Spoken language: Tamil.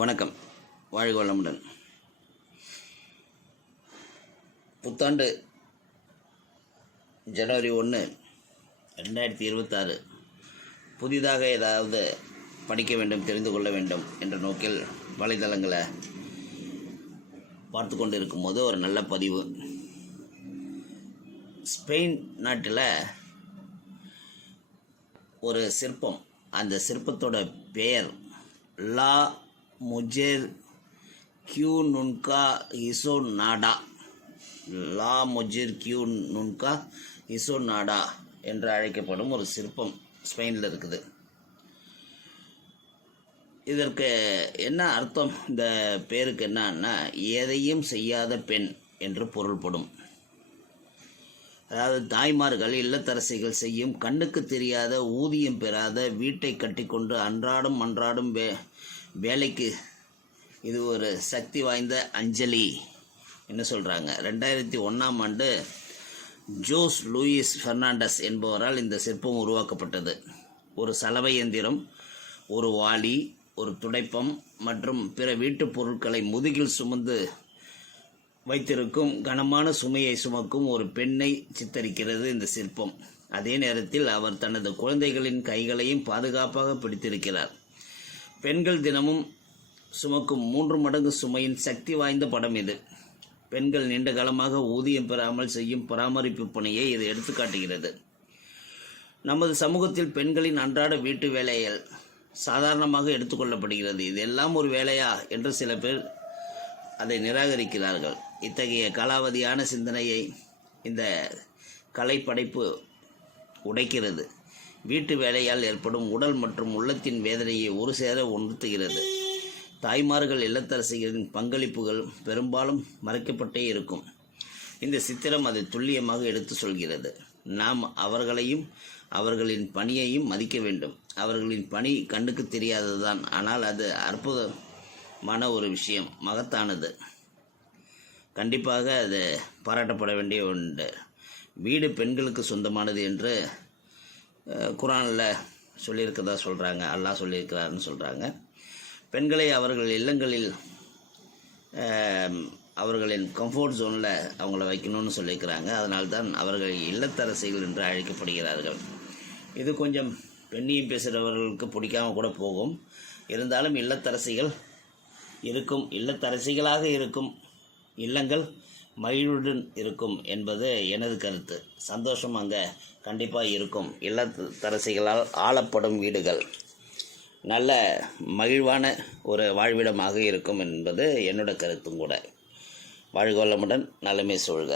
வணக்கம். வாழ்க வளமுடன். புத்தாண்டு ஜனவரி 1, 2026. புதிதாக ஏதாவது படிக்க வேண்டும், தெரிந்து கொள்ள வேண்டும் என்ற நோக்கில் வலைதளங்களை பார்த்து கொண்டு இருக்கும்போது ஒரு நல்ல பதிவு. ஸ்பெயின் நாட்டில் ஒரு சிற்பம், அந்த சிற்பத்தோட பெயர் லா முஜேர் கியூ நுன்கா இசோ நாடா. லா முஜேர் கியூ நுன்கா இசோ நாடா என்று அழைக்கப்படும் ஒரு சிற்பம் ஸ்பெயினில் இருக்குது. இதற்கு என்ன அர்த்தம்? இந்த பேருக்கு என்னன்னா, எதையும் செய்யாத பெண் என்று பொருள்படும். அதாவது தாய்மார்கள், இல்லத்தரசிகள் செய்யும் கண்ணுக்கு தெரியாத, ஊதியம் பெறாத, வீட்டை கட்டிக்கொண்டு அன்றாடும் வேலைக்கு இது ஒரு சக்தி வாய்ந்த அஞ்சலி என்ன சொல்கிறாங்க. 2001 ஜோஸ் லூயிஸ் பெர்னாண்டஸ் என்பவரால் இந்த சிற்பம் உருவாக்கப்பட்டது. ஒரு சலவை இயந்திரம், ஒரு வாளி, ஒரு துடைப்பம் மற்றும் பிற வீட்டுப் பொருட்களை முதுகில் சுமந்து வைத்திருக்கும் கனமான சுமையை சுமக்கும் ஒரு பெண்ணை சித்தரிக்கிறது இந்த சிற்பம். அதே நேரத்தில் அவர் தனது குழந்தைகளின் கைகளையும் பாதுகாப்பாக பிடித்திருக்கிறார். பெண்கள் தினமும் சுமக்கும் 3 மடங்கு சுமையின் சக்தி வாய்ந்த படம் இது. பெண்கள் நீண்ட காலமாக ஊதியம் பெறாமல் செய்யும் பராமரிப்பு பணியை இது எடுத்துக்காட்டுகிறது. நமது சமூகத்தில் பெண்களின் அன்றாட வீட்டு வேலைகள் சாதாரணமாக எடுத்துக்கொள்ளப்படுகிறது. இதெல்லாம் ஒரு வேலையா என்று சில பேர் அதை நிராகரிக்கிறார்கள். இத்தகைய காலாவதியான சிந்தனையை இந்த கலைப்படைப்பு உடைக்கிறது. வீட்டு வேலையால் ஏற்படும் உடல் மற்றும் உள்ளத்தின் வேதனையை ஒரு சேர உணர்த்துகிறது. தாய்மார்கள், இல்லத்தரசிகளின் பங்களிப்புகள் பெரும்பாலும் மறைக்கப்பட்டே இருக்கும். இந்த சித்திரம் அதை துல்லியமாக எடுத்து சொல்கிறது. நாம் அவர்களையும் அவர்களின் பணியையும் மதிக்க வேண்டும். அவர்களின் பணி கண்ணுக்கு தெரியாததுதான், ஆனால் அது அற்புதமான ஒரு விஷயம், மகத்தானது. கண்டிப்பாக அது பாராட்டப்பட வேண்டிய ஒன்று. வீடு பெண்களுக்கு சொந்தமானது என்று குர்ஆனில் சொல்லியிருக்கிறதா சொல்கிறாங்க. அல்லாஹ் சொல்லியிருக்கிறாருன்னு சொல்கிறாங்க. பெண்களை அவர்கள் இல்லங்களில் அவர்களின் கம்ஃபோர்ட் ஜோனில் அவங்கள வைக்கணும்னு சொல்லியிருக்கிறாங்க. அதனால்தான் அவர்கள் இல்லத்தரசிகள் என்று அழைக்கப்படுகிறார்கள். இது கொஞ்சம் பெண்ணியம் பேசுகிறவர்களுக்கு பிடிக்காமல் கூட போகும். இருந்தாலும் இல்லத்தரசிகளாக இருக்கும் இல்லங்கள் மகிழ்வுடன் இருக்கும் என்பது எனது கருத்து. சந்தோஷம் அங்கே கண்டிப்பாக இருக்கும். இல்லத்தரசிகளால் ஆளப்படும் வீடுகள் நல்ல மகிழ்வான ஒரு வாழ்விடமாக இருக்கும் என்பது என்னோட கருத்தும் கூட. வாழ்க வளமுடன், நலமே சூழ்க.